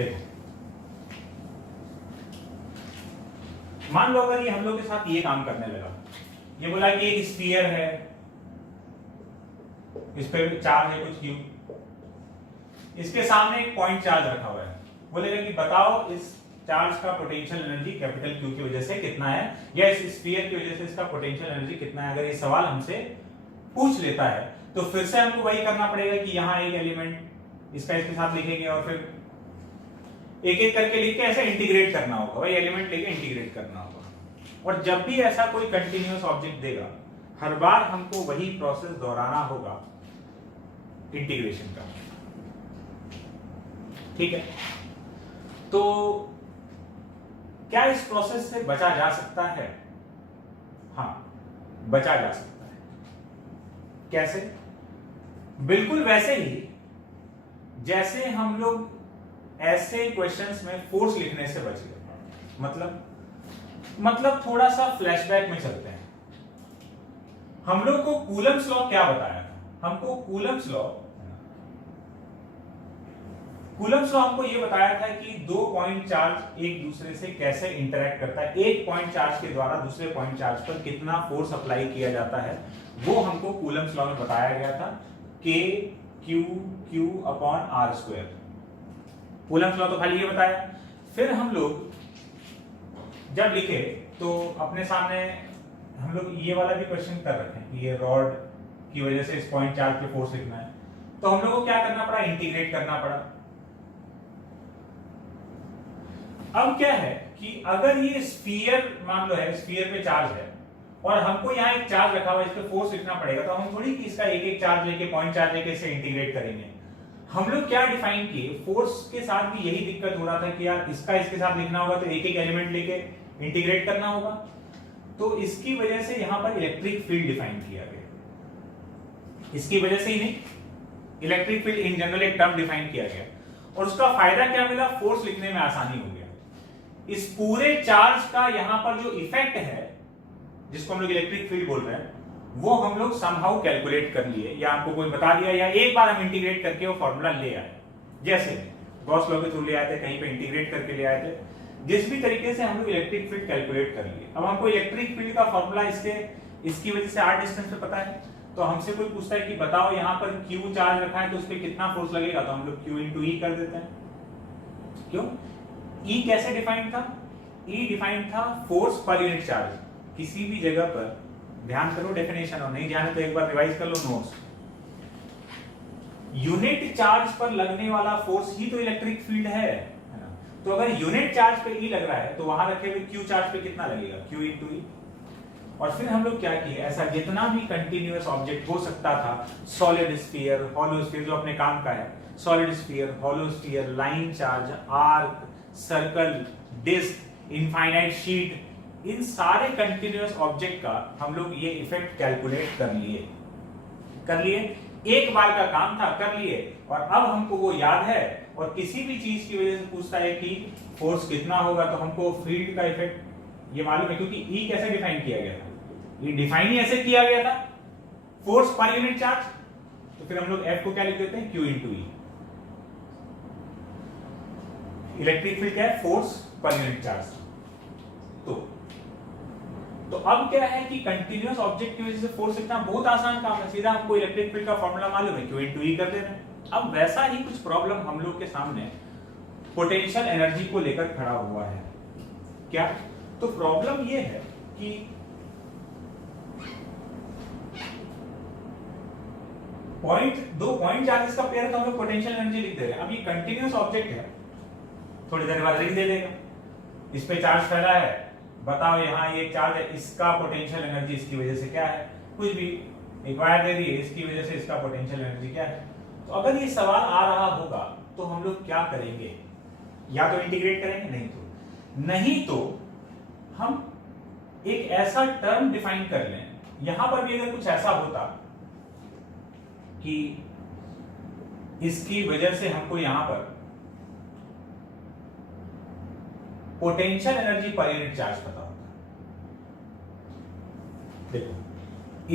देखो मान लो अगर ये हम लोग के साथ ये काम करने लगा, ये बोला कि एक स्फीयर है, इस पे चार्ज है कुछ क्यू, इसके सामने एक पॉइंट चार्ज रखा हुआ है, बोलेगा कि बताओ इस चार्ज का पोटेंशियल एनर्जी कैपिटल क्यू की वजह से कितना है, या इस स्फीयर की वजह से इसका पोटेंशियल एनर्जी कितना है। अगर ये सवाल हमसे पूछ लेता है तो फिर से हमको वही करना पड़ेगा कि यहाँ एक एलिमेंट इसका इसके साथ लिखेंगे और फिर एक एक करके लिख के ऐसे इंटीग्रेट करना होगा, वही एलिमेंट लेके इंटीग्रेट करना होगा। और जब भी ऐसा कोई कंटिन्यूअस ऑब्जेक्ट देगा, हर बार हमको वही प्रोसेस दोहराना होगा इंटीग्रेशन का। ठीक है, तो क्या इस प्रोसेस से बचा जा सकता है? हाँ, बचा जा सकता है। कैसे? बिल्कुल वैसे ही जैसे हम लोग ऐसे क्वेश्चंस में फोर्स लिखने से बच गए। मतलब थोड़ा सा फ्लैशबैक में चलते हैं। हम लोग को कूलम्स लॉ क्या बताया था? हमको कूलम्स लॉ हमको ये बताया था कि दो पॉइंट चार्ज एक दूसरे से कैसे इंटरेक्ट करता है, एक पॉइंट चार्ज के द्वारा दूसरे पॉइंट चार्ज पर कितना फोर्स अप्लाई किया जाता है, वो हमको कूलम्स लॉ में बताया गया था, K Q upon R square. Coulomb's law तो खाली ये बताया। फिर हम लोग जब लिखे तो अपने सामने हम लोग ये वाला भी क्वेश्चन कर रखे हैं कि ये रॉड की वजह से इस पॉइंट चार्ज पे फोर्स लिखना है, तो हम लोग को क्या करना पड़ा? इंटीग्रेट करना पड़ा। अब क्या है कि अगर ये स्फीयर मान लो है, स्फीयर पे चार्ज है और हमको यहाँ एक चार्ज रखा हुआ है, इस पे फोर्स लिखना पड़ेगा, तो हम थोड़ी कि इसका एक एक चार्ज लेके पॉइंट चार्ज लेके इसे इंटीग्रेट करेंगे। हम लोग क्या डिफाइन किए? फोर्स के साथ भी यही दिक्कत हो रहा था कि यार इसका इसके साथ लिखना होगा तो एक एक एलिमेंट लेके इंटीग्रेट करना होगा, तो इसकी वजह से यहां पर इलेक्ट्रिक फील्ड डिफाइन किया गया। इसकी वजह से ही नहीं, इलेक्ट्रिक फील्ड इन जनरल एक टर्म डिफाइन किया गया और उसका फायदा क्या मिला? फोर्स लिखने में आसानी हो गया। इस पूरे चार्ज का यहां पर जो इफेक्ट है, जिसको हम लोग इलेक्ट्रिक फील्ड बोल रहे हैं, वो हम लोग समहाउ कैलकुलेट कर लिए, या आपको कोई बता दिया, या एक बार हम इंटीग्रेट करके वो फॉर्मूला ले आए। जैसे गॉस लॉ के थ्रू ले आए थे, कहीं पे इंटीग्रेट करके ले आए थे, जिस भी तरीके से हम लोग इलेक्ट्रिक फील्ड कैलकुलेट कर लिए। अब हमको इलेक्ट्रिक फील्ड का फॉर्मूला इसकी वजह से r डिस्टेंस पे पता है, तो हमसे कोई पूछता है कि बताओ यहाँ पर Q चार्ज रखा है तो उस पर कितना फोर्स लगेगा, तो हम लोग Q इंटू E कर देते हैं। क्यों? E कैसे डिफाइंड था? E डिफाइंड था फोर्स पर यूनिट चार्ज। किसी भी जगह पर ध्यान करो डेफिनेशन, और नहीं ध्यान है तो एक बार रिवाइज कर लो नोट्स। यूनिट चार्ज पर लगने वाला फोर्स ही तो इलेक्ट्रिक फील्ड है ना? तो अगर यूनिट चार्ज पे E लग रहा है तो वहां रखे हुए Q चार्ज पे कितना लगेगा? Q into E। और फिर हम लोग क्या किए? ऐसा जितना भी कंटिन्यूअस ऑब्जेक्ट हो सकता था, सॉलिड स्फीयर, हॉलो स्फीयर जो अपने काम का है, solid sphere, hollow sphere, line charge, arc, circle, disc, infinite sheet, इन सारे कंटिन्यूअस ऑब्जेक्ट का हम लोग ये इफेक्ट कैलकुलेट कर लिए। एक बार का काम था, कर लिए, और अब हमको वो याद है, और किसी भी चीज की वजह से पूछता है कि फोर्स कितना होगा, तो हमको फील्ड का इफेक्ट ये मालूम है, क्योंकि E कैसे डिफाइन किया गया था? ये डिफाइन ही ऐसे किया गया था, फोर्स पर यूनिट चार्ज। तो फिर हम लोग F को क्या लिख देते हैं? Q into E। Electric field क्या है? फोर्स पर यूनिट चार्ज। तो अब क्या है कि कंटिन्यूअस ऑब्जेक्ट की वजह से फोर्स लिखना बहुत आसान काम है, सीधा हमको इलेक्ट्रिक फील्ड का फॉर्मूला मालूम है, Q इंटू E कर दे रहे हैं। अब वैसा ही कुछ प्रॉब्लम हम लोग के सामने पोटेंशियल एनर्जी को लेकर खड़ा हुआ है। क्या? तो प्रॉब्लम ये है कि दो पॉइंट चार्जेस का पेयर, तो हम लोग पोटेंशियल एनर्जी लिख दे रहे हैं। अब ये कंटिन्यूअस ऑब्जेक्ट है, थोड़ी देर बाद रिंग दे देगा, इस पे चार्ज फैला है, बताओ यहाँ ये चार्ज है, इसका पोटेंशियल एनर्जी इसकी वजह से क्या है? कुछ भी, एक वायर दे दी है, इसकी वजह से इसका पोटेंशियल एनर्जी क्या है? तो अगर ये सवाल आ रहा होगा तो हम लोग क्या करेंगे? या तो इंटीग्रेट करेंगे, नहीं तो हम एक ऐसा टर्म डिफाइन कर लें। यहां पर भी अगर कुछ ऐसा होता कि इसकी वजह से हमको यहां पर potential energy per unit charge पता होता। देखो,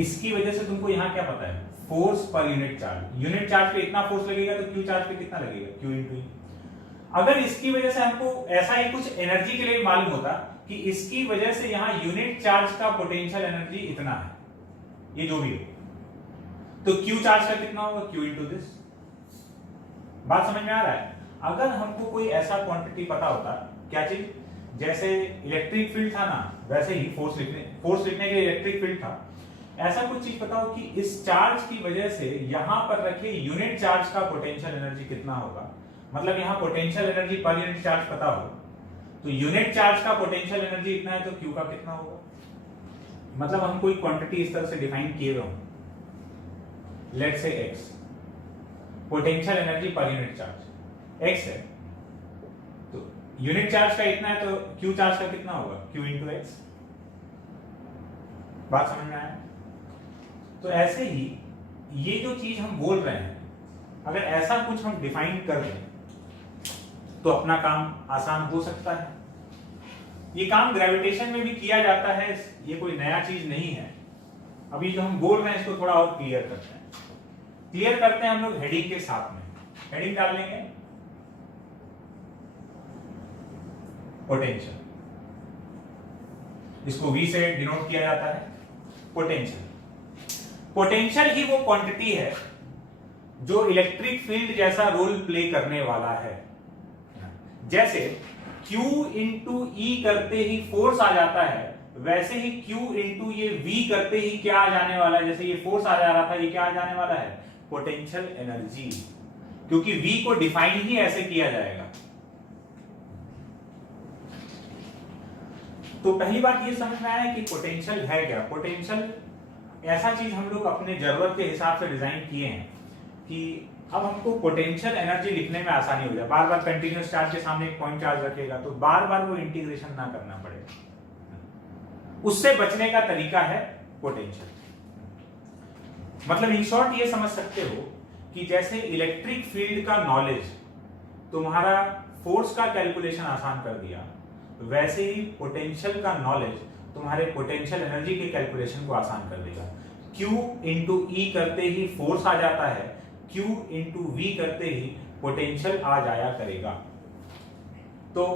इसकी वजह से तुमको यहां क्या पता है? फोर्स पर यूनिट चार्ज। यूनिट चार्ज पे इतना फोर्स लगेगा तो Q चार्ज पे कितना लगेगा? Q into E। अगर इसकी वजह से हमको ऐसा ही कुछ एनर्जी के लिए मालूम होता कि इसकी वजह से यहां यूनिट चार्ज का पोटेंशियल एनर्जी इतना है, ये जो भी हो, तो क्यू चार्ज का कितना होगा, क्यू इंटू दिस। बात समझ में आ रहा है? अगर हमको कोई ऐसा क्वांटिटी पता होता, क्या चीज, जैसे इलेक्ट्रिक फील्ड था ना, वैसे ही फोर्स लिखने के लिए इलेक्ट्रिक फील्ड था, ऐसा कुछ चीज पता हो कि इस चार्ज की वजह से यहां पर रखे यूनिट चार्ज का पोटेंशियल एनर्जी कितना होगा, मतलब यहां potential energy per unit charge पता हो, तो यूनिट चार्ज का पोटेंशियल एनर्जी इतना है तो क्यू का कितना होगा। मतलब हम कोई क्वांटिटी इस तरह से डिफाइन किए हुए हों, let's say x, potential energy per unit charge x है, तो यूनिट चार्ज का इतना है तो क्यू चार्ज का कितना होगा, q इंटू एक्स। बात समझ में आया? तो ऐसे ही ये जो चीज हम बोल रहे हैं, अगर ऐसा कुछ हम डिफाइन कर दें तो अपना काम आसान हो सकता है। ये काम ग्रेविटेशन में भी किया जाता है, ये कोई नया चीज नहीं है। अभी जो हम बोल रहे हैं इसको थोड़ा और क्लियर करते हैं हम लोग हेडिंग के साथ में। हेडिंग डाल लेंगे पोटेंशियल, इसको V से डिनोट किया जाता है पोटेंशियल। पोटेंशियल ही वो क्वांटिटी है जो इलेक्ट्रिक फील्ड जैसा रोल प्ले करने वाला है। जैसे Q इंटू E करते ही फोर्स आ जाता है, वैसे ही Q इंटू ये V करते ही क्या आ जाने वाला है, जैसे ये फोर्स आ जा रहा था, ये क्या आ जाने वाला है, पोटेंशियल एनर्जी, क्योंकि V को डिफाइन ही ऐसे किया जाएगा। तो पहली बात ये समझ में आया कि पोटेंशियल है क्या। पोटेंशियल ऐसा चीज हम लोग अपने जरूरत के हिसाब से डिजाइन किए हैं कि अब हमको पोटेंशियल एनर्जी लिखने में आसानी हो जाए। बार बार कंटिन्यूअस चार्ज के सामने एक पॉइंट चार्ज रखेगा तो बार बार वो इंटीग्रेशन ना करना पड़ेगा, उससे बचने का तरीका है पोटेंशियल। मतलब इन शॉर्ट ये समझ सकते हो कि जैसे इलेक्ट्रिक फील्ड का नॉलेज तुम्हारा फोर्स का कैलकुलेशन आसान कर दिया, वैसे ही पोटेंशियल का नॉलेज तुम्हारे पोटेंशियल एनर्जी के कैलकुलेशन को आसान कर देगा। Q इंटू E करते ही फोर्स आ जाता है, Q इंटू V करते ही पोटेंशियल आ जाया करेगा। तो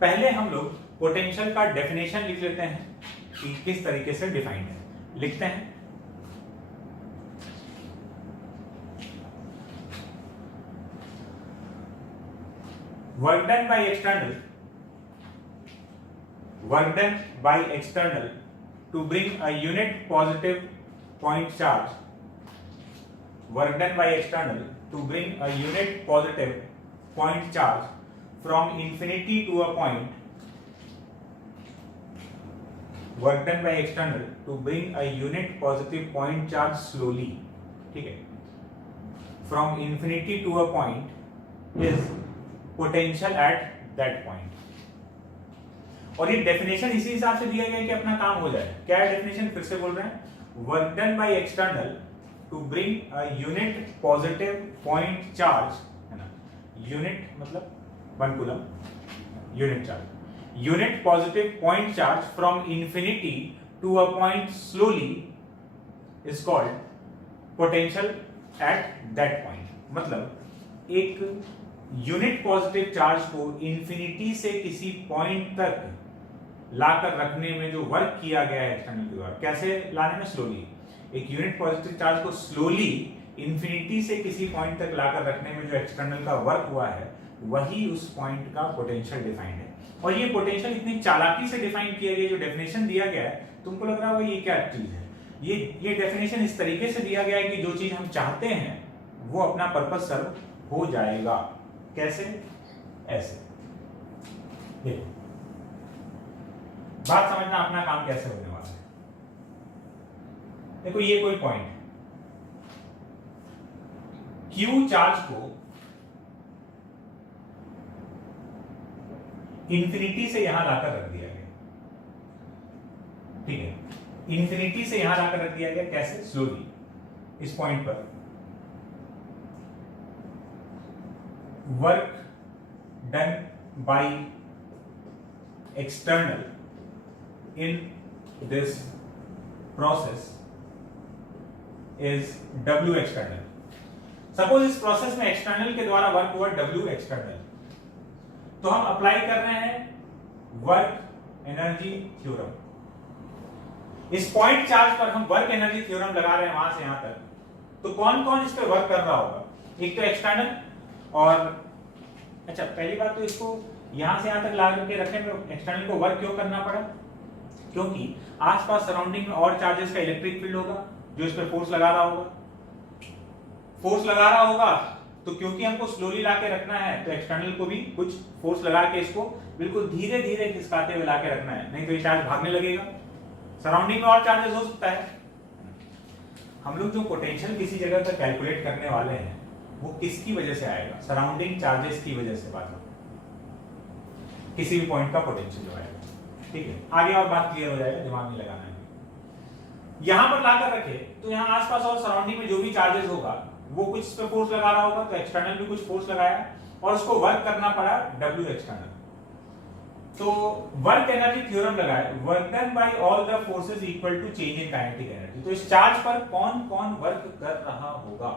पहले हम लोग पोटेंशियल का डेफिनेशन लिख लेते हैं कि किस तरीके से डिफाइंड है। लिखते हैं work done by external to bring a unit positive point charge, work done by external to bring a unit positive point charge from infinity to a point, work done by external to bring a unit positive point charge slowly, ठीक है, from infinity to a point is potential at that point। और ये definition इसी हिसाब से दिया गया है कि अपना काम हो जाए। क्या है डेफिनेशन, फिर से बोल रहे हैं, work done by external to bring a unit positive point charge, है ना, यूनिट मतलब 1 coulomb, unit charge, unit positive point charge from infinity to a point slowly is called potential at that point. मतलब एक unit positive charge को infinity से किसी point तक लाकर रखने में जो वर्क किया गया है एक्सटर्नल के द्वारा, कैसे लाने में, स्लोली। एक यूनिट पॉजिटिव चार्ज को स्लोली इंफिनिटी से किसी पॉइंट तक लाकर रखने में जो एक्सटर्नल का वर्क हुआ है, वही उस पॉइंट का पोटेंशियल डिफाइंड है। और ये पोटेंशियल इतनी चालाकी से डिफाइन किया गया, जो डेफिनेशन दिया गया है, तुमको लग रहा होगा ये क्या चीज है। ये डेफिनेशन इस तरीके से दिया गया है कि जो चीज हम चाहते हैं वो अपना पर्पस सर्व हो जाएगा। कैसे? ऐसे। देखो बात समझना, अपना काम कैसे होने वाला है। देखो ये कोई पॉइंट है, Q चार्ज को इंफिनिटी से यहां लाकर रख दिया गया, ठीक है, इंफिनिटी से यहां लाकर रख दिया गया। कैसे? स्लोली इस पॉइंट पर work done by external in this process is W external। Suppose इस प्रोसेस में एक्सटर्नल के द्वारा वर्क हुआ W एक्सटर्नल, तो हम अप्लाई कर रहे हैं वर्क एनर्जी थ्योरम। इस पॉइंट चार्ज पर हम वर्क एनर्जी थ्योरम लगा रहे हैं वहां से यहां तक। तो कौन कौन इस पे वर्क कर रहा होगा? एक तो एक्सटर्नल और अच्छा, पहली बात तो इसको यहां से यहां तक ला करके रखने में एक्सटर्नल को वर्क क्यों करना पड़ा? क्योंकि आसपास सराउंडिंग में और चार्जेस का इलेक्ट्रिक फील्ड होगा जो इस पर फोर्स लगा रहा होगा। फोर्स लगा रहा होगा तो क्योंकि हमको स्लोली लाके रखना है तो एक्सटर्नल को भी कुछ फोर्स लगा के इसको बिल्कुल धीरे धीरे खिसकाते हुए लाके रखना है, नहीं तो ये चार्ज भागने लगेगा। सराउंडिंग में और चार्जेस हो सकता है। हम लोग जो पोटेंशियल किसी जगह का कैलकुलेट करने वाले हैं वो किसकी वजह से आएगा? सराउंडिंग चार्जेस की वजह से बात होगी, किसी भी पॉइंट का पोटेंशियल जो आएगा। ठीक है, आगे और बात क्लियर हो जाएगा, दिमाग नहीं लगाना है। यहां पर लाकर रखे तो यहां आसपास और सराउंडिंग में जो भी चार्जेस होगा वो कुछ इस पे फोर्स लगा रहा होगा, तो एक्सटर्नल भी कुछ फोर्स लगाया और उसको वर्क करना पड़ा W एक्सटर्नल। तो वर्क एनर्जी थ्योरम लगाए, work done by all the forces equal to change in kinetic energy. तो इस चार्ज पर कौन कौन वर्क कर रहा होगा?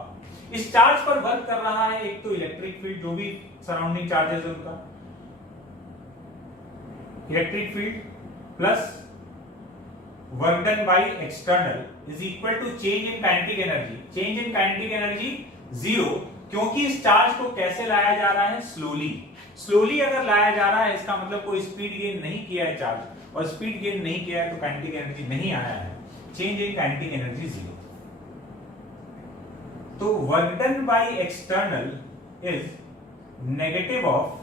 इस चार्ज पर वर्क कर रहा है एक तो इलेक्ट्रिक फील्ड, जो भी सराउंडिंग चार्जेस है उनका electric field, plus work done by external is equal to change in kinetic energy. Change in kinetic energy 0, क्योंकि इस चार्ज को कैसे लाया जा रहा है? स्लोली। स्लोली अगर लाया जा रहा है इसका मतलब कोई स्पीड गेन नहीं किया है चार्ज, और स्पीड गेन नहीं किया है तो काइनेटिक एनर्जी नहीं आया है। Change in kinetic energy 0। तो work done by external is negative of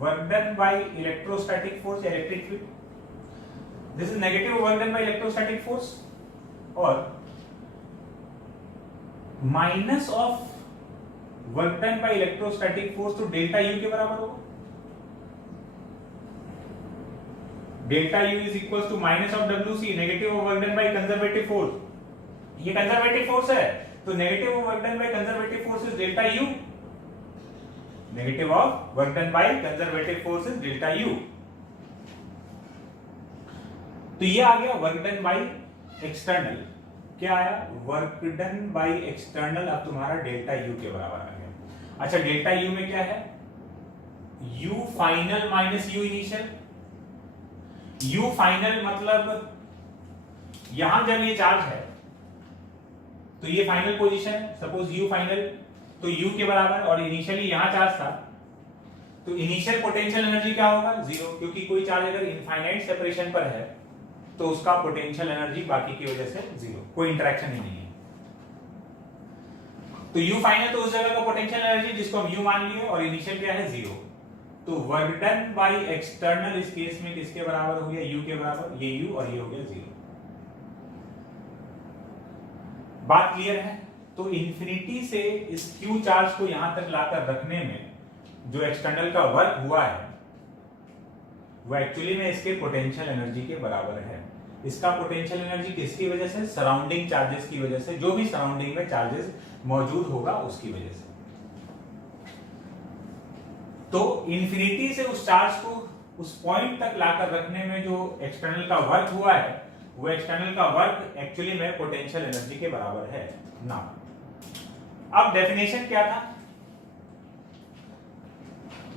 work done by electrostatic force, electric field. This is negative work done by electrostatic force, और minus of work done by electrostatic force तो delta U के बराबर होगा। Delta U is equal to minus of WC, negative of work done by conservative force. ये conservative force है तो negative of work done by conservative force is delta U. Negative of work done by conservative force is delta U. तो ये आ गया work done by external. क्या आया? Work done by external अब तुम्हारा डेल्टा यू के बराबर आ गया। अच्छा, डेल्टा यू में क्या है? You final minus you initial. You final मतलब यहां जब ये चार्ज है तो ये फाइनल पोजीशन है, सपोज यू फाइनल, तो यू के बराबर, और इनिशियली यहां चार्ज था तो इनिशियल पोटेंशियल एनर्जी क्या होगा? 0, क्योंकि कोई चार्ज अगर इनफाइनाइट सेपरेशन पर है तो उसका पोटेंशियल एनर्जी बाकी की वजह से 0, कोई इंटरेक्शन ही नहीं है। तो यू फाइनल तो उस जगह का पोटेंशियल एनर्जी जिसको हम यू मान लिए, और इनिशियल क्या है? 0। तो वर्क डन बाय एक्सटर्नल इस केस में किसके बराबर हो गया? यू के बराबर। ये यू और ये हो गया 0। बात क्लियर है? तो इंफिनिटी से इस क्यू चार्ज को यहां तक लाकर रखने में जो एक्सटर्नल का वर्क हुआ है वो एक्चुअली में इसके पोटेंशियल एनर्जी के बराबर है। इसका पोटेंशियल एनर्जी किसकी वजह से? सराउंडिंग चार्जेस की वजह से, जो भी सराउंडिंग में चार्जेस मौजूद होगा उसकी वजह से। तो इंफिनिटी से उस चार्ज को उस पॉइंट तक लाकर रखने में जो एक्सटर्नल का वर्क हुआ है वो एक्सटर्नल का वर्क एक्चुअली में पोटेंशियल एनर्जी के बराबर है ना। अब डेफिनेशन क्या था?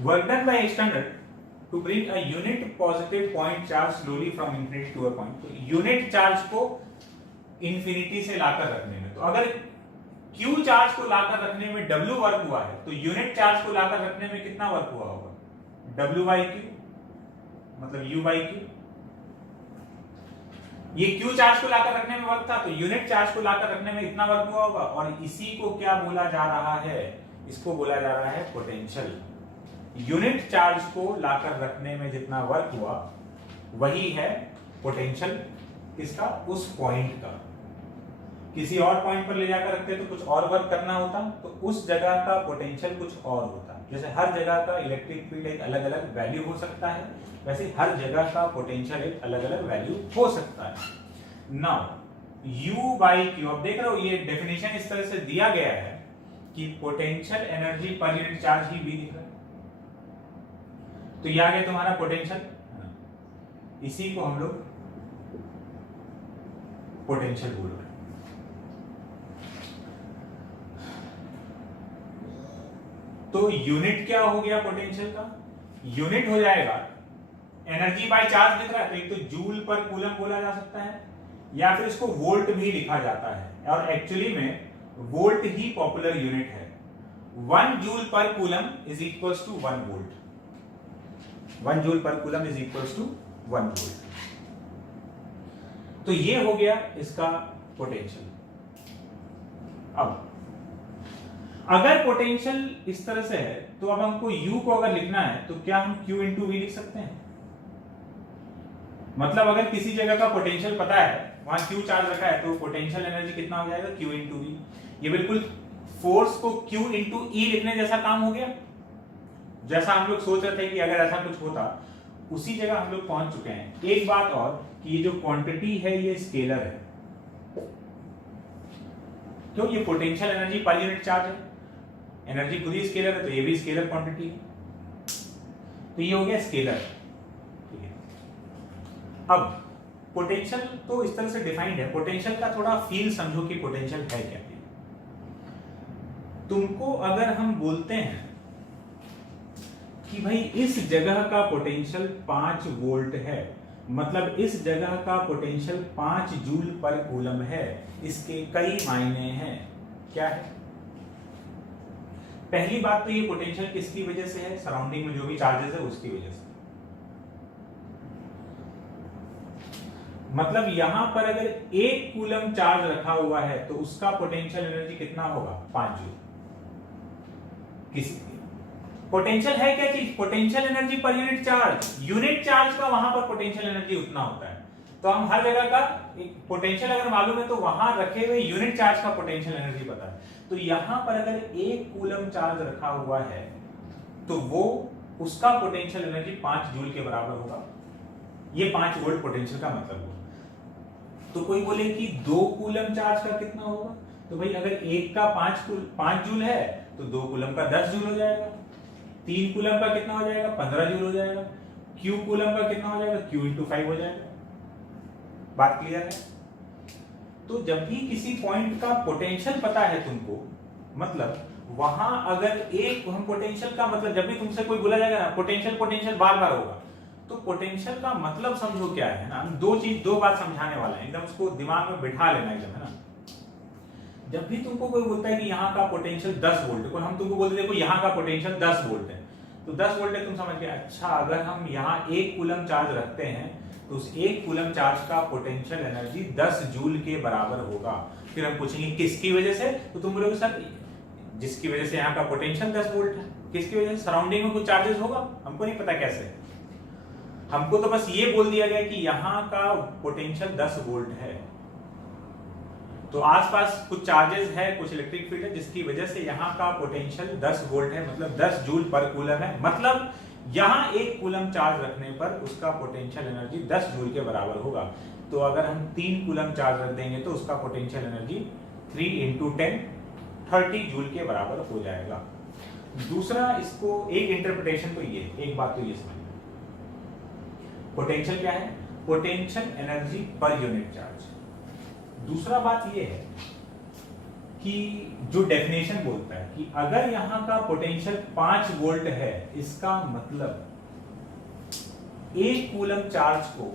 Work done by external to bring a unit positive point charge slowly from infinity to a point। तो यूनिट चार्ज को इंफिनिटी से लाकर रखने में, तो अगर Q चार्ज को लाकर रखने में W वर्क हुआ है तो यूनिट चार्ज को लाकर रखने में कितना वर्क हुआ होगा? W by Q, मतलब U by Q। ये Q चार्ज को लाकर रखने में वर्क था तो यूनिट चार्ज को लाकर रखने में इतना वर्क हुआ होगा, और इसी को क्या बोला जा रहा है? इसको बोला जा रहा है पोटेंशियल। यूनिट चार्ज को लाकर रखने में जितना वर्क हुआ वही है पोटेंशियल किसका? उस पॉइंट का। किसी और पॉइंट पर ले जाकर रखते तो कुछ और वर्क करना होता, तो उस जगह का पोटेंशियल कुछ और होता। जैसे हर जगह का इलेक्ट्रिक फील्ड एक अलग अलग वैल्यू हो सकता है, वैसे हर जगह का पोटेंशियल एक अलग अलग वैल्यू हो सकता है। नाउ U बाई Q, अब देख रहे हो ये डेफिनेशन इस तरह से दिया गया है कि potential energy per unit charge ही V दिख रहा है। तो ये आ गया तुम्हारा पोटेंशियल, इसी को हम लोग पोटेंशियल बोल रहे हैं। तो यूनिट क्या हो गया पोटेंशियल का? यूनिट हो जाएगा एनर्जी बाय चार्ज लिख रहा है तो एक तो जूल पर कूलम बोला जा सकता है या फिर इसको वोल्ट भी लिखा जाता है, और एक्चुअली में वोल्ट ही पॉपुलर यूनिट है। 1 joule per coulomb is equals to 1 volt. 1 joule per coulomb is equals to 1 volt. तो ये हो गया इसका पोटेंशियल। अब अगर पोटेंशियल इस तरह से है तो अब हमको U को अगर लिखना है तो क्या हम Q इंटू V लिख सकते हैं? मतलब अगर किसी जगह का पोटेंशियल पता है, वहां Q चार्ज रखा है, तो पोटेंशियल एनर्जी कितना हो जाएगा? Q into V। ये बिल्कुल फोर्स को Q इंटू E लिखने जैसा काम हो गया। जैसा हम लोग सोच रहे थे कि अगर ऐसा कुछ होता, उसी जगह हम लोग पहुंच चुके हैं। एक बात और कि ये जो क्वांटिटी है ये स्केलर है, क्यों? ये potential energy per unit charge है, एनर्जी खुद ही स्केलर है, तो ये भी स्केलर क्वांटिटी है। तो ये हो गया स्केलर। ठीक है, अब पोटेंशियल तो इस तरह से डिफाइंड है। पोटेंशियल का थोड़ा फील समझो कि पोटेंशियल है क्या। तुमको अगर हम बोलते हैं कि भाई इस जगह का पोटेंशियल 5 वोल्ट है, मतलब इस जगह का पोटेंशियल 5 जूल पर कूलम है, इसके कई मायने हैं। क्या है? पहली बात तो ये पोटेंशियल किसकी वजह से है? सराउंडिंग में जो भी चार्जेस है उसकी वजह से। मतलब यहां पर अगर 1 कूलम चार्ज रखा हुआ है तो उसका पोटेंशियल एनर्जी कितना होगा? 5 जूल। किसी पोटेंशियल है क्या चीज? Potential energy per unit charge. Unit charge का वहां पर पोटेंशियल एनर्जी उतना होता है। तो हम हर जगह का पोटेंशियल अगर मालूम है तो वहां रखे हुए यूनिट चार्ज का पोटेंशियल एनर्जी पता है। तो यहां पर अगर 1 कूलम चार्ज रखा हुआ है तो वो उसका पोटेंशियल एनर्जी 5 जूल के बराबर होगा। ये 5 वोल्ट पोटेंशियल का मतलब होगा। तो कोई बोले कि 2 कूलम चार्ज का कितना होगा? तो भाई अगर एक का 5 जूल है तो 2 कूलम का 10 जूल हो जाएगा। 3 कूलम का कितना हो जाएगा? 15 जूल हो जाएगा। Q कूलम का कितना हो जाएगा? Q इंटू 5 हो जाएगा। बात क्लियर है? तो जब भी किसी पॉइंट का पोटेंशियल पता है तुमको, मतलब वहां अगर एक हम पोटेंशियल का मतलब जब भी तुमसे कोई बोला जाएगा ना पोटेंशियल बार बार होगा, तो पोटेंशियल का मतलब समझो क्या है ना। हम दो बात समझाने वाला है, एकदम उसको दिमाग में बिठा लेना एकदम, है ना। जब भी तुमको कोई बोलता है कि यहाँ का पोटेंशियल 10 वोल्ट, हम तुमको बोलते देखो यहाँ का पोटेंशियल 10 वोल्ट है, तो 10 वोल्ट है, तुम समझ गए। अच्छा, अगर हम यहाँ 1 कूलम चार्ज रखते हैं तो उस 1 कूलम चार्ज का पोटेंशियल एनर्जी 10 जूल के बराबर होगा। फिर हम पूछेंगे किसकी वजह से, तो तुम बोलोगे सर जिसकी वजह से यहाँ का पोटेंशियल 10 वोल्ट है। किसकी वजह से? सराउंडिंग में कुछ चार्जेस होगा, हमको नहीं पता कैसे। हमको तो बस ये बोल दिया गया कि यहाँ का पोटेंशियल 10 वोल्ट है, तो आसपास कुछ चार्जेस है, कुछ इलेक्ट्रिक फील्ड है, जिसकी वजह से यहाँ का पोटेंशियल 10 वोल्ट है, मतलब 10 जूल पर कूलम है। मतलब यहाँ 1 कूलम चार्ज रखने पर उसका पोटेंशियल एनर्जी 10 जूल के बराबर होगा। तो अगर हम 3 कूलम चार्ज रख देंगे तो उसका पोटेंशियल एनर्जी 3 इंटू 10 30 जूल के बराबर हो जाएगा। दूसरा, इसको एक इंटरप्रिटेशन तो ये, एक बात तो ये समझ, पोटेंशियल क्या है? Potential energy per unit charge. दूसरा बात ये है कि जो डेफिनेशन बोलता है कि अगर यहां का पोटेंशियल 5 वोल्ट है, इसका मतलब 1 कूलम चार्ज को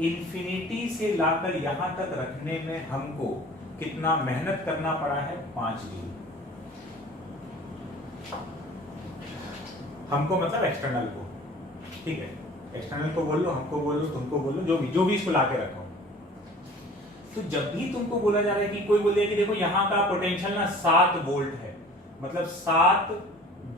इंफिनिटी से लाकर यहां तक रखने में हमको कितना मेहनत करना पड़ा है? 5 जूल। हमको मतलब एक्सटर्नल को, ठीक है, एक्सटर्नल को बोल लो, हमको बोल लो, तुमको बोल लो, जो भी इसको लाके रखो। तो जब भी तुमको बोला जा रहा है कि कोई बोले कि देखो यहाँ का पोटेंशियल ना 7 वोल्ट है, मतलब 7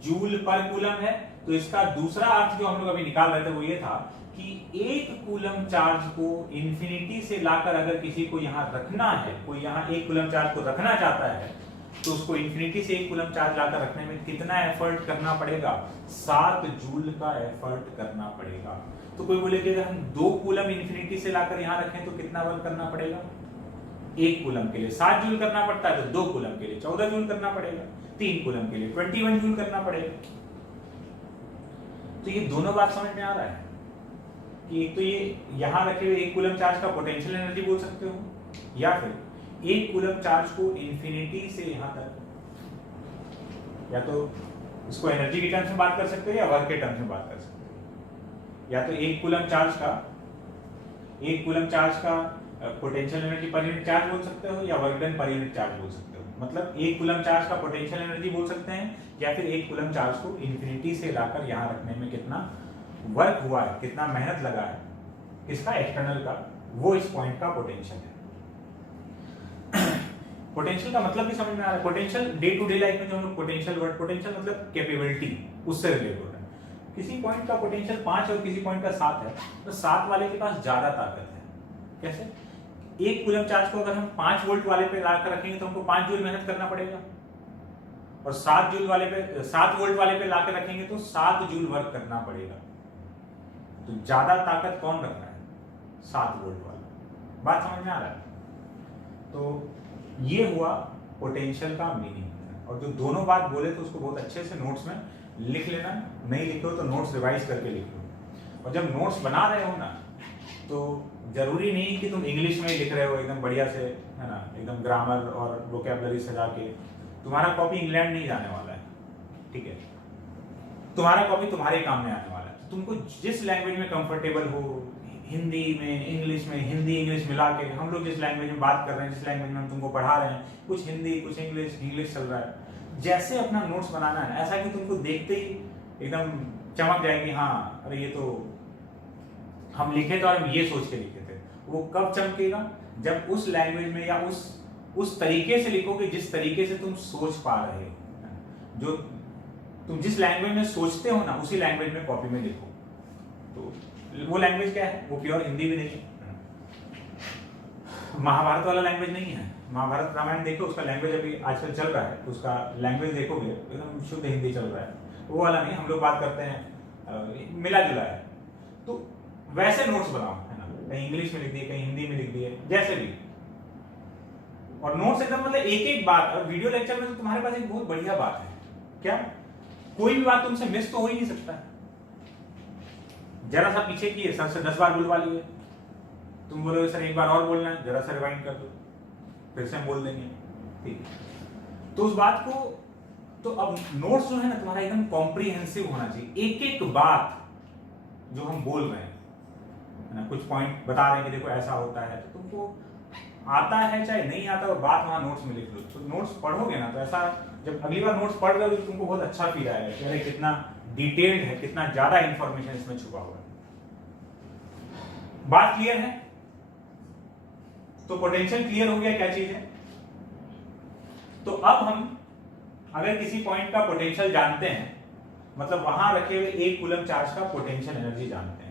जूल पर कूलम है, तो इसका दूसरा अर्थ जो हम लोग अभी निकाल रहे थे वो ये था कि 1 कूलम चार्ज को इंफिनिटी से लाकर अगर किसी को यहाँ रखना है, कोई यहाँ 1 कूलम चार्ज को रखना चाहता है, तो उसको इंफिनिटी से 1 कूलम चार्ज लाकर रखने में कितना एफर्ट करना पड़ेगा? 7 जूल का एफर्ट करना पड़ेगा। तो कोई बोले कि अगर हम 2 कूलम इंफिनिटी से लाकर यहाँ रखें तो कितना वर्क करना पड़ेगा? 1 कूलम के लिए 7 जूल करना पड़ता है, तो 2 कूलम के लिए 14 जूल करना पड़ेगा, 3 कूलम के लिए 21 जूल करना पड़ेगा। तो ये दोनों बात समझ में आ रहा है कि एक तो ये यहां रखे हुए 1 कूलम चार्ज का पोटेंशियल एनर्जी बोल सकते हो, या फिर 1 कूलम चार्ज को इंफिनिटी से यहां तक, या तो इसको एनर्जी के टर्म्स में बात कर सकते हो या वर्क के टर्म्स में बात कर सकते हो। या तो एक कूलम चार्ज का potential energy per unit charge बोल सकते हो या वर्क डन पर यूनिट चार्ज बोल सकते हो। मतलब एक कूलम चार्ज का पोटेंशियल एनर्जी बोल सकते हैं या फिर एक कूलम चार्ज को इन्फिनिटी से लाकर यहाँ रखने में कितना वर्क हुआ है, कितना मेहनत लगा है, किसका, एक्सटर्नल का, वो इस पॉइंट का पोटेंशियल है। पोटेंशियल का मतलब भी समझ में आ रहा है। Potential day to day life में जो हम लोग पोटेंशियल वर्ड, पोटेंशियल मतलब कैपेबिलिटी, उससे रिलेटेड होता है। किसी पॉइंट का पोटेंशियल 5 और किसी पॉइंट का 7 है, तो 7 वाले के पास ज्यादा ताकत है। कैसे? एक कूलम चार्ज को अगर हम 5 वोल्ट वाले पे लाकर रखेंगे तो हमको 5 जूल मेहनत करना पड़ेगा, और 7 वोल्ट वाले पे लाकर रखेंगे तो 7 जूल वर्क करना पड़ेगा। तो ज्यादा ताकत कौन रख रहा है? 7 वोल्ट वाला। बात समझ में आ रहा है? तो ये हुआ पोटेंशियल का मीनिंग। और जो दोनों बात बोले तो उसको बहुत अच्छे से नोट्स में लिख लेना, नहीं लिखो तो नोट्स रिवाइज करके लिख लो। और जब नोट्स बना रहे हो ना, तो जरूरी नहीं कि तुम इंग्लिश में लिख रहे हो एकदम बढ़िया से, है ना, एकदम ग्रामर और वोकैबुलरी सजा के। तुम्हारा कॉपी इंग्लैंड नहीं जाने वाला है, ठीक है? तुम्हारा कॉपी तुम्हारे काम में आने वाला है। तुमको जिस लैंग्वेज में कंफर्टेबल हो, हिंदी में, इंग्लिश में, हिंदी इंग्लिश मिला के, हम लोग जिस लैंग्वेज में बात कर रहे हैं, जिस लैंग्वेज में हम तुमको पढ़ा रहे हैं, कुछ हिंदी कुछ इंग्लिश चल रहा है, जैसे अपना नोट्स बनाना है, ऐसा कि तुमको देखते ही एकदम चमक जाएगी, हाँ अरे ये तो हम लिखे तो हम ये सोच के लिखे थे। वो कब चमकेगा? जब उस लैंग्वेज में या उस तरीके से लिखोगे जिस तरीके से तुम सोच पा रहे हो। जो तुम जिस लैंग्वेज में सोचते हो ना, उसी लैंग्वेज में कॉपी में लिखो। तो वो लैंग्वेज क्या है? वो प्योर हिंदी भी नहीं है, महाभारत वाला लैंग्वेज नहीं है। महाभारत रामायण देखो, उसका लैंग्वेज अभी आजकल चल रहा है, उसका लैंग्वेज देखोगे एकदम शुद्ध हिंदी चल रहा है। वो वाला नहीं, हम लोग बात करते हैं मिला जुला है। तो वैसे नोट्स बनाओ, है ना, कहीं इंग्लिश में लिख दिए, कहीं हिंदी में लिख दिए, जैसे भी। और नोट्स एकदम मतलब एक एक बात। और वीडियो लेक्चर में तो तुम्हारे पास एक बहुत बढ़िया बात है, क्या? कोई भी बात तुमसे मिस तो हो ही नहीं सकता। जरा सा पीछे की सर से 10 बार बुलवा लिए, तुम बोलोगे सर एक बार और बोलना है, जरा सा रिवाइंड कर दो, फिर से हम बोल देंगे, ठीक है? तो उस बात को, तो अब नोट्स जो है ना तुम्हारा एकदम कॉम्प्रिहेंसिव होना चाहिए। एक एक बात जो हम बोल रहे हैं, है ना, कुछ पॉइंट बता रहे हैं कि देखो ऐसा होता है, तो तुमको आता है चाहे नहीं आता, वो बात वहां नोट्स में लिख लो। तो नोट्स पढ़ोगे ना, तो ऐसा जब अगली बार नोट्स पढ़ रहे हो तो तुमको बहुत अच्छा फील आएगा कि अरे कितना डिटेल्ड है, कितना ज्यादा इंफॉर्मेशन इसमें छुपा हुआ है। बात क्लियर है? तो पोटेंशियल क्लियर हो गया क्या चीज है। तो अब हम अगर किसी पॉइंट का पोटेंशियल जानते हैं, मतलब वहां रखे हुए एक कूलम चार्ज का पोटेंशियल एनर्जी जानते हैं।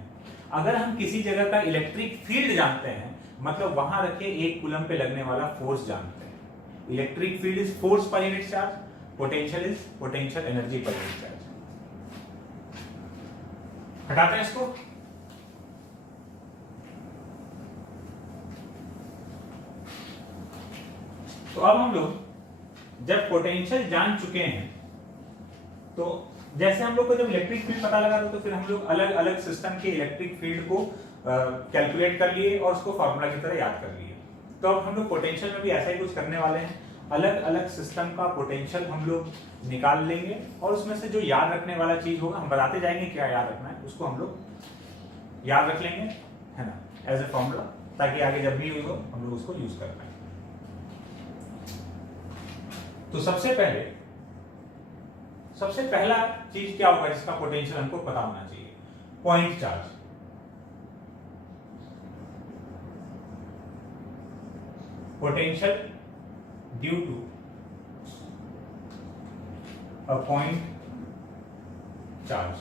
अगर हम किसी जगह का इलेक्ट्रिक फील्ड जानते हैं, मतलब वहां रखे एक कूलम पे लगने वाला फोर्स जानते हैं। इलेक्ट्रिक फील्ड इज फोर्स पर unit charge, potential is potential energy per unit charge. हटाते हैं इसको। तो अब हम लोग जब पोटेंशियल जान चुके हैं, तो जैसे हम लोग को जब इलेक्ट्रिक फील्ड पता लगा तो फिर हम लोग अलग अलग सिस्टम के इलेक्ट्रिक फील्ड को कैलकुलेट कर लिए और उसको फॉर्मूला की तरह याद कर लिए। तो अब हम लोग पोटेंशियल में भी ऐसा ही कुछ करने वाले हैं। अलग अलग सिस्टम का पोटेंशियल हम लोग निकाल लेंगे और उसमें से जो याद रखने वाला चीज होगा, हम बताते जाएंगे क्या याद रखना है, उसको हम लोग याद रख लेंगे, है ना, एज ए फॉर्मूला, ताकि आगे जब भी यूज हो हम लोग उसको यूज कर पाए। तो सबसे पहला चीज क्या होगा जिसका पोटेंशियल हमको पता होना चाहिए? Point charge. Potential due to a point charge.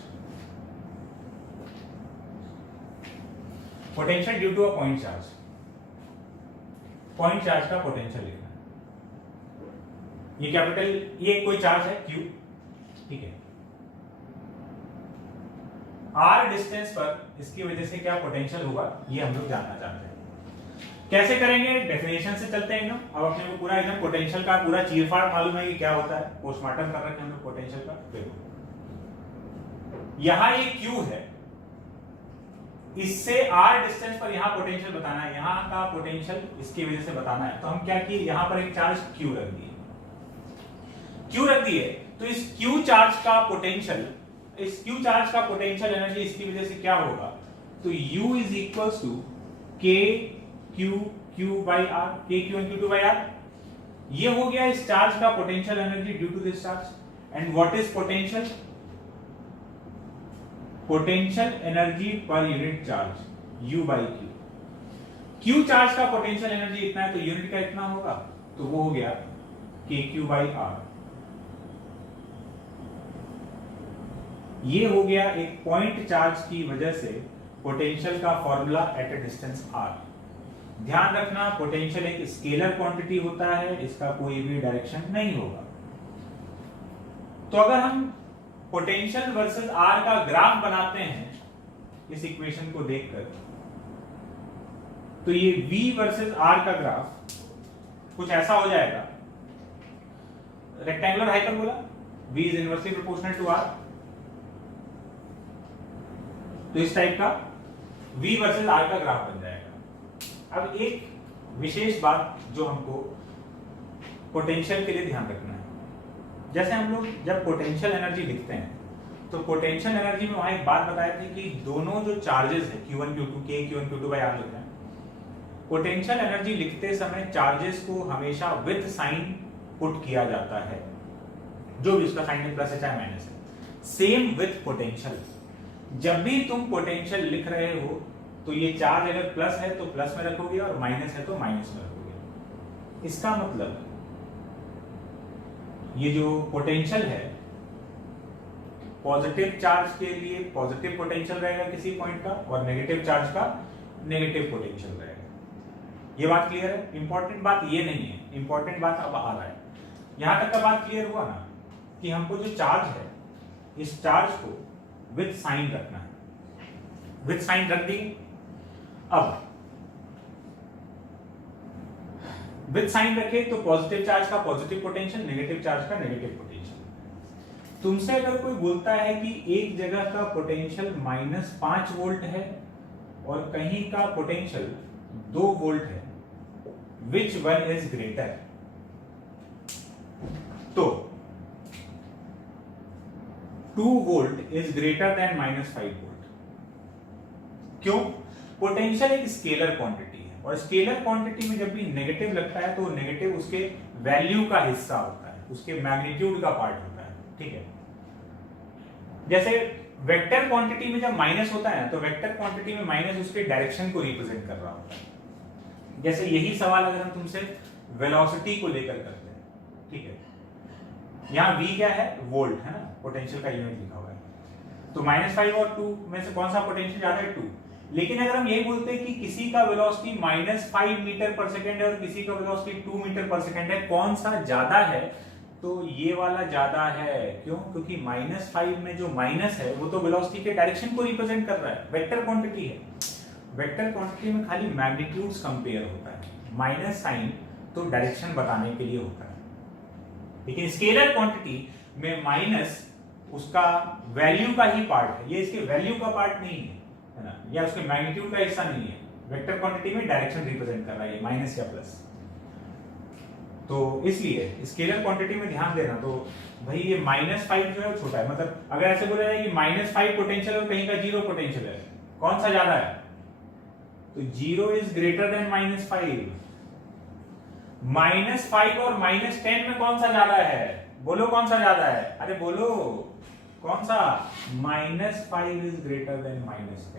Potential due to a point charge. Point charge का पोटेंशियल लिखना। ये कैपिटल, ये कोई चार्ज है Q, ठीक है। R डिस्टेंस पर इसकी वजह से क्या पोटेंशियल होगा, ये हम लोग जानना चाहते हैं। कैसे करेंगे? डेफिनेशन से चलते हैं एकदम। अब अपने को पूरा एकदम पोटेंशियल का पूरा चीरफाड़ मालूम है कि क्या होता है, पोस्टमार्टम कर रहे हैं हम लोग पोटेंशियल का। देखो यहां ये Q है, इससे R डिस्टेंस पर यहां पोटेंशियल बताना है, यहां का पोटेंशियल इसकी वजह से बताना है। तो हम क्या किए, यहां पर एक चार्ज Q रख दिए। क्यू रख दिए तो इस क्यू चार्ज का पोटेंशियल, इस क्यू चार्ज का पोटेंशियल एनर्जी इसकी वजह से क्या होगा, तो U is equal to K Q Q by R, K Q and Q two by R. ये हो गया इस चार्ज का potential energy due to this charge. And what is potential? Potential energy per unit charge U by Q. Q charge का potential energy इतना है तो unit का इतना होगा, तो वो हो गया के क्यू बाई आर। ये हो गया एक पॉइंट चार्ज की वजह से पोटेंशियल का formula at a distance r। ध्यान रखना पोटेंशियल एक स्केलर क्वांटिटी होता है, इसका कोई भी डायरेक्शन नहीं होगा। तो अगर हम पोटेंशियल वर्सेस r का ग्राफ बनाते हैं इस इक्वेशन को देखकर, तो ये v वर्सेस r का ग्राफ कुछ ऐसा हो जाएगा, rectangular hyperbola, v is inversely proportional to r। तो इस टाइप का v वर्सेस r का ग्राफ बन जाएगा। अब एक विशेष बात जो हमको पोटेंशियल के लिए ध्यान रखना है, जैसे हम लोग जब पोटेंशियल एनर्जी लिखते हैं तो पोटेंशियल एनर्जी में वहां एक बात बताई थी कि दोनों जो चार्जेस है Q1 Q2 K Q1 Q2 by R लिखते हैं, पोटेंशियल एनर्जी लिखते समय चार्जेस को हमेशा विद साइन पुट किया जाता है, जो भी उसका साइन है प्लस है चाहे माइनस है। सेम विद पोटेंशियल, जब भी तुम पोटेंशियल लिख रहे हो तो ये चार्ज अगर प्लस है तो प्लस में रखोगे और माइनस है तो माइनस में रखोगे। इसका मतलब ये जो पोटेंशियल है, पॉजिटिव चार्ज के लिए पॉजिटिव पोटेंशियल रहेगा किसी पॉइंट का, और नेगेटिव चार्ज का नेगेटिव पोटेंशियल रहेगा। ये बात क्लियर है? इंपॉर्टेंट बात ये नहीं है, इंपॉर्टेंट बात अब आ रहा है। यहां तक का बात क्लियर हुआ ना कि हमको जो चार्ज है इस चार्ज को विद साइन रखना है, विद साइन रख दी। अब विद साइन रखे तो पॉजिटिव चार्ज का पॉजिटिव पोटेंशियल, नेगेटिव चार्ज का नेगेटिव पोटेंशियल। तुमसे अगर कोई बोलता है कि एक जगह का पोटेंशियल -5 वोल्ट है और कहीं का पोटेंशियल 2 वोल्ट है, विच वन इज ग्रेटर? तो 2 volt is greater than -5 volt. क्यों? पोटेंशियल एक स्केलर क्वांटिटी है और स्केलर क्वांटिटी में जब भी नेगेटिव लगता है तो नेगेटिव उसके वैल्यू का हिस्सा होता है, उसके मैग्नीट्यूड का पार्ट होता है, ठीक है। जैसे वेक्टर क्वांटिटी में जब माइनस होता है तो वेक्टर क्वांटिटी में माइनस उसके डायरेक्शन को रिप्रेजेंट कर रहा होता है। जैसे यही सवाल अगर हम तुमसे वेलोसिटी को लेकर करते हैं, ठीक है, यहां v क्या है? वोल्ट है ना, पोटेंशियल का यूनिट लिखा हुआ है। तो -5 और 2 में से कौन सा पोटेंशियल ज्यादा है? 2। लेकिन अगर हम ये बोलते हैं कि किसी का वेलोसिटी -5 मीटर पर सेकेंड है और किसी का वेलोसिटी 2 मीटर पर सेकेंड है, कौन सा ज्यादा है? तो ये वाला ज्यादा है। क्यों? क्योंकि -5 में जो माइनस है वो तो वेलोसिटी के डायरेक्शन को रिप्रेजेंट कर रहा है, वेक्टर क्वांटिटी है। वेक्टर क्वांटिटी में खाली मैग्नीट्यूड्स कंपेयर होता है, माइनस साइन तो डायरेक्शन बताने के लिए होता है। लेकिन स्केलर क्वांटिटी में माइनस उसका वैल्यू का ही पार्ट है, ये इसके वैल्यू का पार्ट नहीं है ना, या उसके मैग्नीट्यूड का हिस्सा नहीं है। वेक्टर क्वांटिटी में डायरेक्शन रिप्रेजेंट कर रहा है, माइनस या प्लस। तो इसलिए स्केलर क्वांटिटी में ध्यान देना। तो भाई ये -5 जो है वो छोटा है, मतलब अगर ऐसे बोला जाए कि -5 पोटेंशियल है और कहीं का 0 पोटेंशियल है, कौन सा ज्यादा है? तो 0 इज ग्रेटर देन -5। -5 और -10 में कौन सा ज्यादा है? बोलो कौन सा ज्यादा है? अरे बोलो कौन सा? -5 इज ग्रेटर देन -10।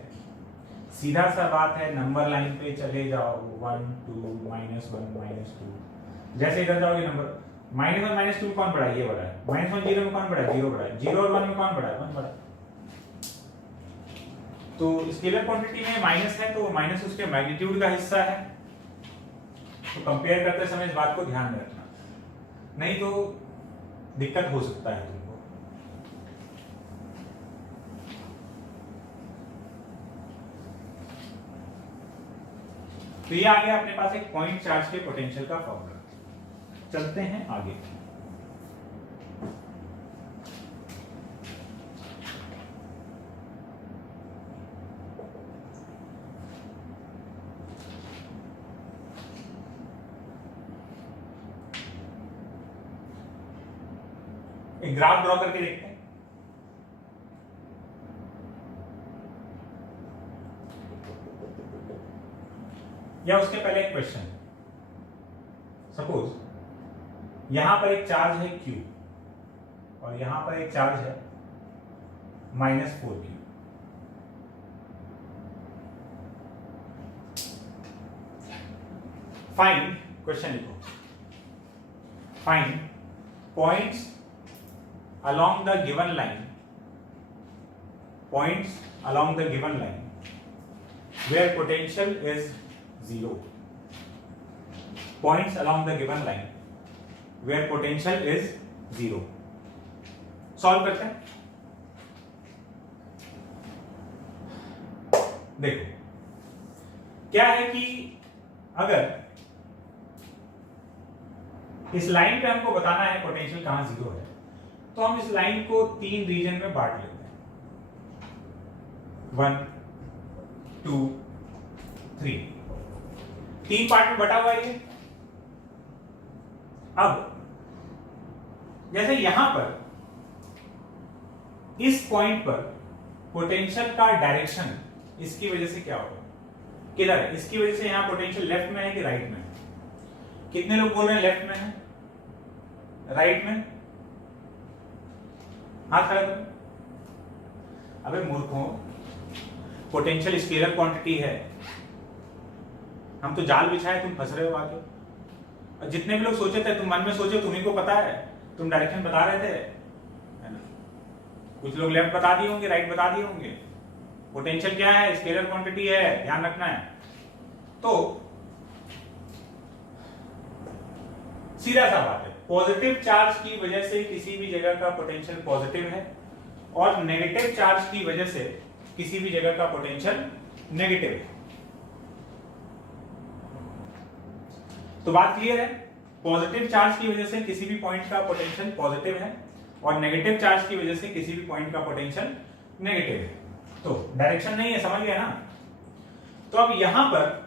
सीधा सा बात है, नंबर लाइन पे चले जाओ, 1 2 -1 -2। जैसे इधर जाओगे नंबर -1 -2 कौन बड़ा है? ये बड़ा है। -1 0 में कौन बड़ा है? 0 बड़ा है। 0 और 1 में कौन बड़ा है? 1 बड़ा है। तो स्केलर क्वांटिटी में माइनस है तो माइनस उसके मैग्नीट्यूड का हिस्सा है। तो कंपेयर करते समय इस बात को ध्यान में रखना, नहीं तो दिक्कत हो सकता है तुमको। तो ये आ गया अपने पास एक पॉइंट चार्ज के पोटेंशियल का फॉर्मूला। चलते हैं आगे। एक ग्राफ ड्रॉ करके देखते हैं। या उसके पहले एक क्वेश्चन, सपोज यहां पर एक चार्ज है Q और यहां पर एक चार्ज है -4Q। फाइंड, क्वेश्चन लिखो, find points along the given line, points along the given line where potential is 0, points along the given line where potential is 0। Solve करते हैं। देखो क्या है कि अगर इस लाइन पे हमको बताना है पोटेंशियल कहां 0 है, तो हम इस लाइन को 3 रीजन में बांट लेते हैं, 1 2 3, 3 पार्ट में बटा हुआ है ये। अब जैसे यहां पर इस पॉइंट पर पोटेंशियल का डायरेक्शन इसकी वजह से क्या होगा, किधर है, इसकी वजह से यहां पोटेंशियल लेफ्ट में है कि राइट में है? कितने लोग बोल रहे हैं लेफ्ट में है, राइट में? हाथ खड़ा करो। अबे मूर्खों, पोटेंशियल स्केलर क्वांटिटी है, हम तो जाल बिछाए, तुम फंस रहे हो आगे। और जितने भी लोग सोचे थे, तुम मन में सोचे, तुम्ही को पता है, तुम डायरेक्शन बता रहे थे, है ना? कुछ लोग लेफ्ट बता दिए होंगे, राइट बता दिए होंगे। पोटेंशियल क्या है, स्केलर क्वांटिटी है, ध्यान रखना है। तो सीधा सा बात है, पॉजिटिव चार्ज की वजह से किसी भी जगह का पोटेंशियल पॉजिटिव है और नेगेटिव चार्ज की वजह से किसी भी जगह का पोटेंशियल नेगेटिव है। तो बात क्लियर है, पॉजिटिव चार्ज की वजह से किसी भी पॉइंट का पोटेंशियल पॉजिटिव है और नेगेटिव चार्ज की वजह से किसी भी पॉइंट का पोटेंशियल नेगेटिव है। तो डायरेक्शन नहीं है, समझ गए ना? तो अब यहां पर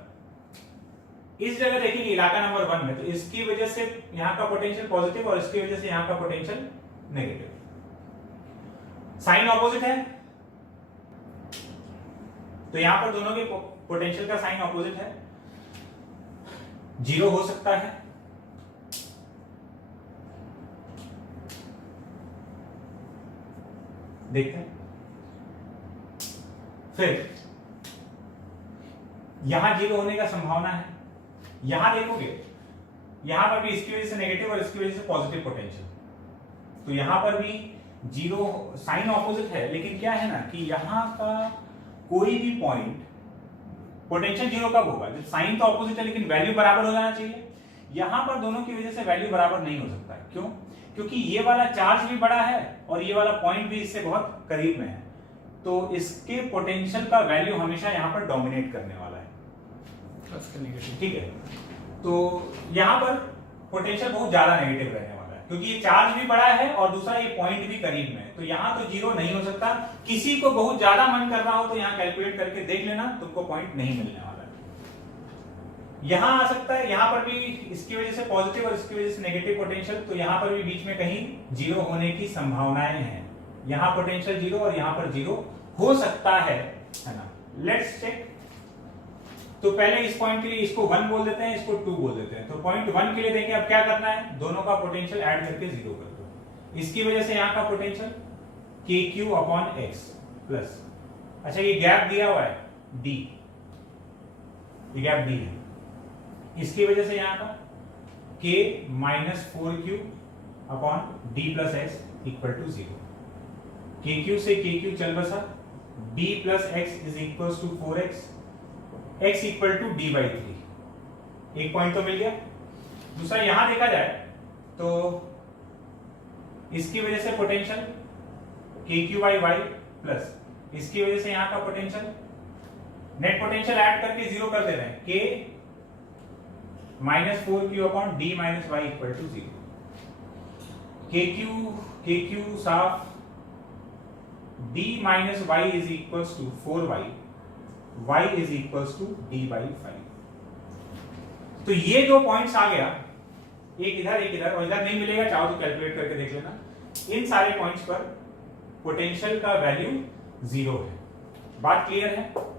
इस जगह देखिए इलाका नंबर 1 में, तो इसकी वजह से यहां का पोटेंशियल पॉजिटिव और इसकी वजह से यहां का पोटेंशियल नेगेटिव। साइन ऑपोजिट है, तो यहां पर दोनों के पोटेंशियल का साइन ऑपोजिट है, 0 हो सकता है, देखते हैं। फिर यहां 0 होने का संभावना है, यहां देखोगे यहां पर भी इसकी वजह से नेगेटिव और इसकी वजह से पॉजिटिव पोटेंशियल, तो यहां पर भी 0, साइन ऑपोजिट है, लेकिन क्या है ना कि यहां का कोई भी पॉइंट पोटेंशियल 0 कब होगा, जब साइन तो ऑपोजिट है लेकिन वैल्यू बराबर हो जाना चाहिए। यहां पर दोनों की वजह से वैल्यू बराबर नहीं हो सकता है। क्यों? क्योंकि ये वाला चार्ज भी बड़ा है और ये वाला पॉइंट भी इससे बहुत करीब में है, तो इसके पोटेंशियल का वैल्यू हमेशा यहां पर डोमिनेट करने वाला है। ठीक है, तो यहां पर पोटेंशियल बहुत ज्यादा नेगेटिव रहने वाला है, क्योंकि ये चार्ज भी बड़ा है और दूसरा ये पॉइंट भी करीब में है, तो यहां तो 0 नहीं हो सकता। किसी को बहुत ज्यादा मन कर रहा हो तो यहां कैलकुलेट करके देख लेना, तुमको पॉइंट नहीं मिलने वाला है। यहां आ सकता है, यहां पर भी इसकी वजह से पॉजिटिव और इसकी वजह से नेगेटिव पोटेंशियल, तो यहां पर भी बीच में कहीं 0 होने की संभावनाएं हैं। यहां पोटेंशियल 0 और यहां पर 0 हो सकता है ना? Let's check. तो पहले इस पॉइंट के लिए इसको 1 बोल देते हैं, इसको 2 बोल देते हैं। तो पॉइंट 1 के लिए देखिए अब क्या करना है, दोनों का पोटेंशियल ऐड करके 0 कर दो। इसकी वजह से यहां का पोटेंशियल KQ/x प्लस, अच्छा ये गैप दिया हुआ है D, ये गैप D है, इसकी वजह से यहां का K -4Q/D+x = 0। KQ से KQ चल बसा, D+x = 4x, x = D/3। एक पॉइंट तो मिल गया। दूसरा यहां देखा जाए तो इसकी वजह से पोटेंशियल KQ/y प्लस इसकी वजह से यहां का पोटेंशियल, नेट पोटेंशियल ऐड करके 0 कर दे रहे हैं, K -4Q/D-y = 0। KQ साफ D - y = 4y, y = D/5। तो ये 2 पॉइंट्स आ गया, एक इधर एक इधर, और इधर नहीं मिलेगा, चाहो तो कैलकुलेट करके देख लेना। इन सारे पॉइंट्स पर पोटेंशियल का वैल्यू 0 है। बात क्लियर है?